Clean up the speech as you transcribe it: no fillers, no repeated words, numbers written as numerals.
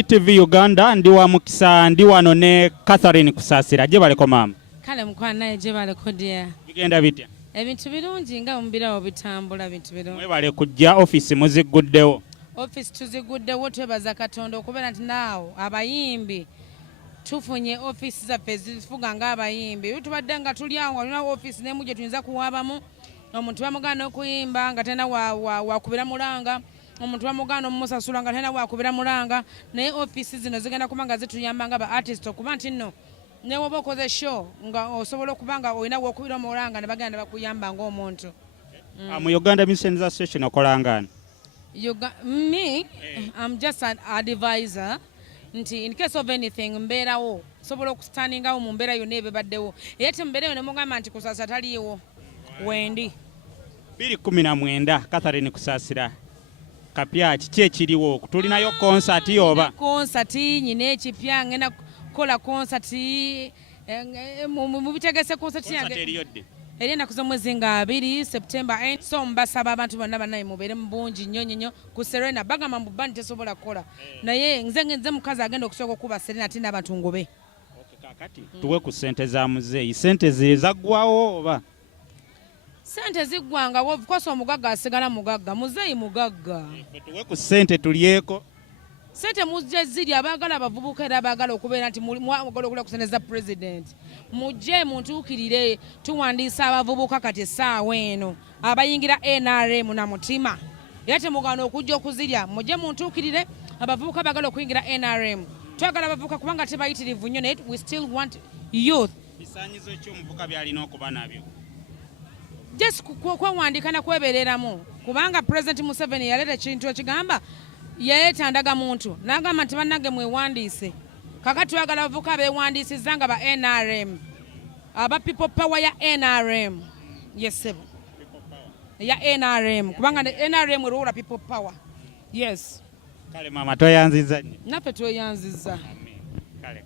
ETV Uganda ndi wa mukisa ndi wano ne Catherine Kusasira je baleko mama kale mukwana naye je baleko dia bigenda bitya ebintu birungi nga mumbirawo bitambula bintu birungi mwe bale kujja office muziguddewo office tuziguddewo twebaza Katonda okubera nti naawo abayimbi tufunye office zaffe zifuga nga abayimbi tubadde nga tuli awo alina office nemu gye tuyinza kuwabamu omuntu bamugana okuyimba nga tena wakubira mulanga omuntu bamugana omusasula nga tena wakubira mulanga naye office zino zigenda kuba nga zituyamba nga ba artist okuba nti nno ne woba okoze show nga osobola okuba nga olina wakubira mulanga ne bagenda bakuyamba ng'omuntu. Mu Uganda Musicians Association okolangana? Me, I'm just an advisor. In case of anything, mbeerawo sobola okustanningawo mu mbeera yonna ebibaddewo era ate mbeera yo ne mugamba nti Kusasa taliiwo wendi 2019 Catherine Kusasira kapya kiki ekiriwo tulinayo concert yoba concert nyina ekipya ngenda kukola concert mu bitegese concert yange eri ennaku z'omwezi nga 2 September 8 so mbasaba abantu bonna bannaye mubeere mu bungi nnyo nnyo ku Serena bagamba mbu bandi tesobola kukola naye nze mukazi agenda okusooka okuba Serena ate n'abantu ngobe kakati tuwe ku ssente za muzeeyi ssente zezaggwawo oba ssente ziggwanga kosa omugagga asigala mugagga muzeeyi mugagga tuwe ku ssente tulyeko ssente mujje ziri abaagala abavubuka era abaagala okubeera nti mwagala okula ku ssente za president mujje muntuukirire tuwandiisa abavubuka kati essaawa eno abayingira NRM na mutima era temugaana okujja okuzirya mujje muntuukirire abavubuka baagala okuyingira NRM twagala abavubuka kubanga tebayitirivu nnyo naye we still want youth bisaanyizo ky'omuvuka byalina okuba nabyo just kwewandiika na kwebeereramu kubanga president Museveni yaleeta ekintu ekigamba yeetandaga muntu n'agamba nti bannange mwewandiise kakati twagala abavubuka beewandiisizza nga ba NRM aba people power ya NRM yes sebo ya NRM kubanga NRM erowola people power yes kale mama toyanziza nnyo naffe tweyanziza kale